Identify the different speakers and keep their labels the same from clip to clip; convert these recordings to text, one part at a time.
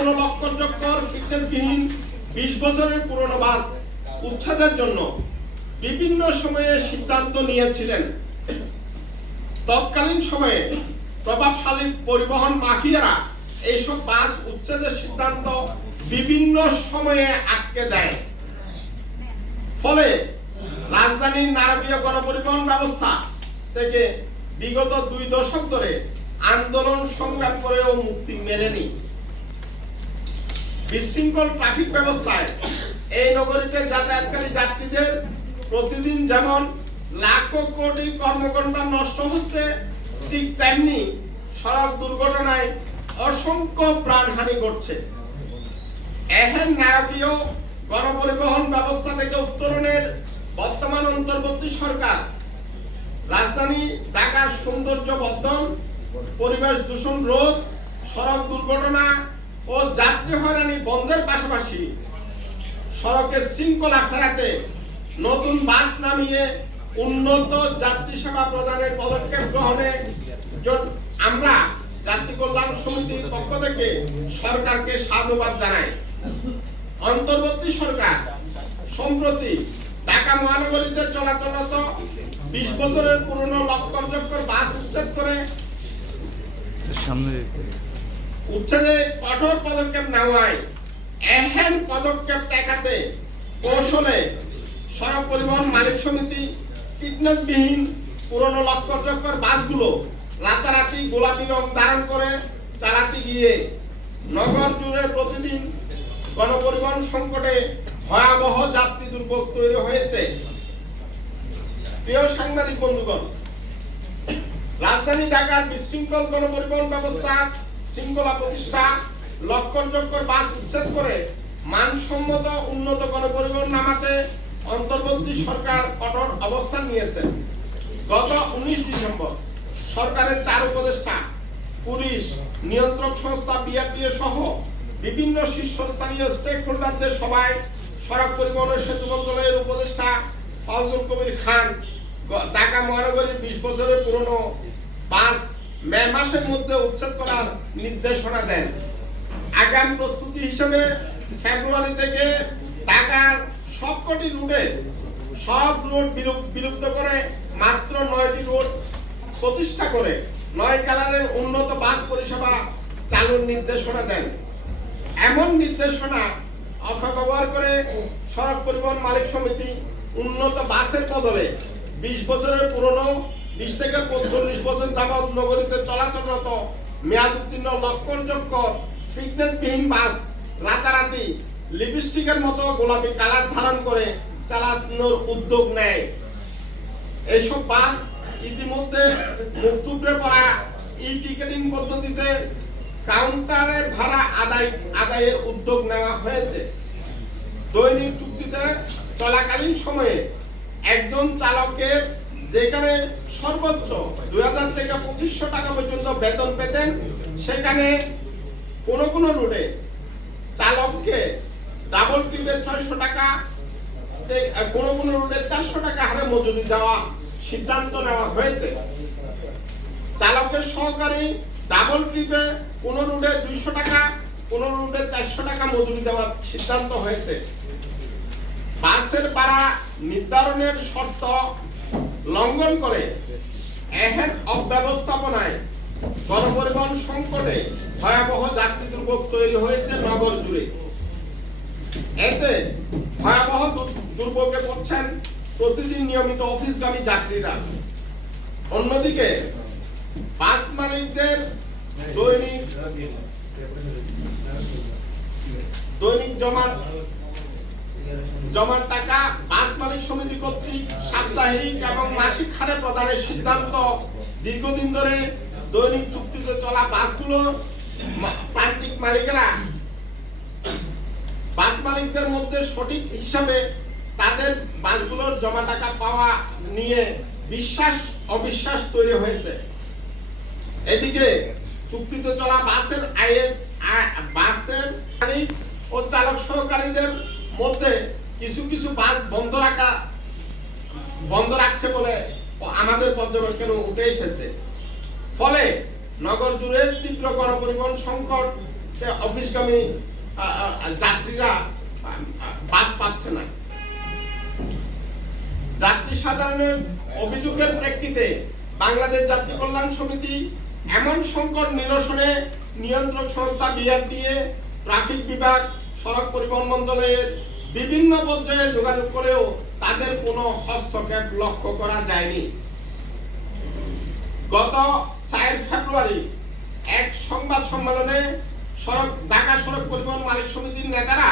Speaker 1: পুরনো লক্ষচক্কর ফিটনেসবিহীন বিশ বছরের পুরনো বাস উচ্ছেদের জন্য বিভিন্ন সময়ে সিদ্ধান্ত নিয়েছিলেন। তৎকালীন সময়ে প্রভাবশালী পরিবহন মাফিয়ারা এইসব বাস উচ্ছেদের সিদ্ধান্ত বিভিন্ন সময়ে আটকে দেয়। ফলে রাজধানীর নারকীয় গণপরিবহন ব্যবস্থা থেকে বিগত দুই দশক ধরে আন্দোলন সংগ্রাম করেও মুক্তি মেলেনি। বিশৃঙ্খল ট্রাফিক ব্যবস্থায় এই নগরীতে যাতায়াতকারী যাত্রীদের প্রতিদিন যেমন লাখো কোটি কর্মঘণ্টা নষ্ট হচ্ছে, ঠিক তেমনি সড়ক দুর্ঘটনায় অসংখ্য প্রাণহানি ঘটছে। এহেন নারকীয় গণপরিবহন ব্যবস্থা থেকে উত্তরণের বর্তমান অন্তর্বর্তী সরকার, রাজধানী ঢাকার সৌন্দর্য বর্ধন পরিবেশ দূষণ রোধ, সড়ক দুর্ঘটনা ও যাত্রী হয়রানি বন্ধের পাশাপাশি সড়কে শৃঙ্খলা ফেরাতে নতুন বাস নামিয়ে উন্নত যাত্রী সেবা প্রদানের পদক্ষেপ গ্রহণে আমরা যাত্রী কল্যাণ সমিতির পক্ষ থেকে সরকারকে সাধুবাদ জানাই। অন্তর্বর্তী সরকার সম্প্রতি ঢাকা মহানগরীতে চলাচলরত বিশ বছরের পুরনো লক্ষর বাস উচ্ছেদ করে
Speaker 2: সামনে
Speaker 1: উচ্ছেদে কঠোর পদক্ষেপ নেওয়ায় এহেন পদক্ষেপ ঠেকাতে কৌশলে সড়ক পরিবহন মালিক সমিতি, ফিটনেসবিহীন পুরনো লক্ষর বাসগুলো রাতারাতি গোলাপি রং ধারণ করে চালাতে গিয়ে নগর জুড়ে প্রতিদিন গণপরিবহন সংকটে ভয়াবহ যাত্রী দুর্ভোগ তৈরি হয়েছে। প্রিয় সাংবাদিক বন্ধুগণ, রাজধানী ঢাকার বিশৃঙ্খল গণপরিবহন ব্যবস্থা শৃঙ্খলা প্রতিষ্ঠা লক্ষর চক্কর বাস উচ্ছেদ করে মানসম্মত উন্নত গণপরিবহন নামাতে অন্তর্বর্তী সরকার কঠোর অবস্থান নিয়েছে। গত উনিশ ডিসেম্বর সরকারের চার উপদেষ্টা, পুলিশ, নিয়ন্ত্রক সংস্থা বিআরটিএ সহ বিভিন্ন শীর্ষস্থানীয় স্টেক হোল্ডারদের সবাই সড়ক পরিবহন ও সেতু মন্ত্রণালয়ের উপদেষ্টা ফাউজুল কবির খান ঢাকা মহানগরীর বিশ বছরের পুরনো বাস মে মাসের মধ্যে উচ্ছেদ করার নির্দেশনা দেন। আগাম প্রস্তুতি হিসেবে ফেব্রুয়ারি থেকে ঢাকার সবকটি রুটে সব বিলুপ- বিলুপ্ত করে মাত্র নয়টি রুট প্রতিষ্ঠা করে নয় কালারের উন্নত বাস পরিষেবা চালুর নির্দেশনা দেন। এমন নির্দেশনা অপব্যবহার করে সড়ক পরিবহন মালিক সমিতি উন্নত বাসের বদলে বিশ বছরের পুরনো বিশ থেকে পঁয়তাল্লিশ বছর যাবৎ নগরীতে চলাচলরত মেয়াদ উত্তীর্ণ লক্ষণযোগ্য ফিটনেসবিহীন বাস, রাতারাতি লিপস্টিকের মতো গোলাপি কালার ধারণ করে চালানোর উদ্যোগ নেয়। এইসব বাস ইতিমধ্যে মুখ থুবড়ে পড়া ই টিকেটিং পদ্ধতিতে কাউন্টারে ভাড়া আদায়, আদায়ের উদ্যোগ নেওয়া হয়েছে। দৈনিক চুক্তিতে চলাকালীন সময়ে একজন চালকের যেখানে সর্বোচ্চ দুই হাজার থেকে পঁচিশশো টাকা পর্যন্ত বেতন পেতেন, সেখানে কোনো কোনো রুটে চালককে ডাবল ট্রিপে ছয়শো টাকা কোনো কোনো রুটে চারশো টাকা হারে মজুরি দেওয়া সিদ্ধান্ত নেওয়া হয়েছে। চালকের সহকারী ডাবল ট্রিপে কোন রুটে দুইশো টাকা, কোন রুটে চারশো টাকা মজুরি দেওয়ার সিদ্ধান্ত হয়েছে। বাসের ভাড়া নির্ধারণের শর্ত লঙ্ঘন করে। এহেন অব্যবস্থাপনায় গণপরিবহন সংকটে ভয়াবহ যাত্রী দুর্ভোগ তৈরি হয়েছে নগর জুড়ে। এতে ভয়াবহ দুর- দুর্ভোগে পড়ছেন প্রতিদিন নিয়মিত অফিসগামী যাত্রীরা। অন্যদিকে, বাস মালিকদের দৈনিক দৈনিক জমা জমার টাকা বাস মালিক সমিতি কর্তৃক সাপ্তাহিক এবং মাসিক হারে প্রদানের সিদ্ধান্ত দীর্ঘদিন ধরে দৈনিক চুক্তিতে চলা বাসগুলো প্রান্তিক মালিকেরা বাস মালিকদের মধ্যে সঠিক হিসাবে তাদের বাসগুলোর জমা টাকা পাওয়া নিয়ে বিশ্বাস, অবিশ্বাস তৈরি হয়েছে। এদিকে চুক্তিতে চলা বাসের আয়ের বাসের ও চালক সহকারীদের মধ্যে কিছু কিছু বাস বন্ধ রাখা, বন্ধ রাখছে বলে আমাদের পর্যবেক্ষণে উঠে এসেছে? ফলে নগর জুড়ে তীব্র গণপরিবহন সংকট অফিসগামী যাত্রীরা বাস পাচ্ছে না। যাত্রী সাধারণের অভিযোগের প্রেক্ষিতে বাংলাদেশ যাত্রী কল্যাণ সমিতি এমন সংকট নিরসনে নিয়ন্ত্রক সংস্থা বিআরটিএ, ট্রাফিক বিভাগ, সড়ক পরিবহন মন্ত্রণালয়ের বিভিন্ন পর্যায়ে যোগাযোগ করেও তাদের কোনো হস্তক্ষেপ লক্ষ্য করা যায়নি। গত চার ফেব্রুয়ারি এক সংবাদ সম্মেলনে সড়ক, ঢাকা সড়ক পরিবহন মালিক সমিতির নেতারা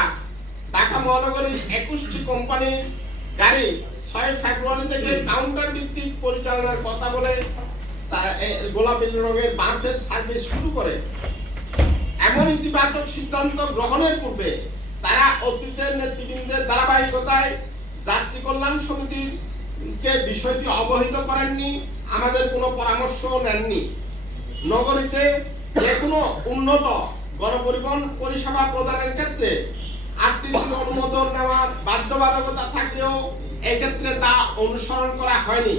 Speaker 1: ঢাকা মহানগরীর একুশটি কোম্পানির গাড়ি ছয় ফেব্রুয়ারি থেকে কাউন্টার ভিত্তিক পরিচালনার কথা বলে তারা গোলাপি রঙের বাসের সার্ভিস শুরু করে। এমন ইতিবাচক সিদ্ধান্ত গ্রহণের পূর্বে তারা অতীতের নেতৃবৃন্দের ধারাবাহিকতায় যাত্রী কল্যাণ সমিতির কে বিষয়টি অবহিত করেননি, আমাদের কোনো পরামর্শ নেননি। নগরীতে যে কোনো উন্নত গণপরিবহন পরিষেবা প্রদানের ক্ষেত্রে আরটিসি অনুমোদন নেওয়ার বাধ্যবাধকতা থাকলেও এক্ষেত্রে তা অনুসরণ করা হয়নি।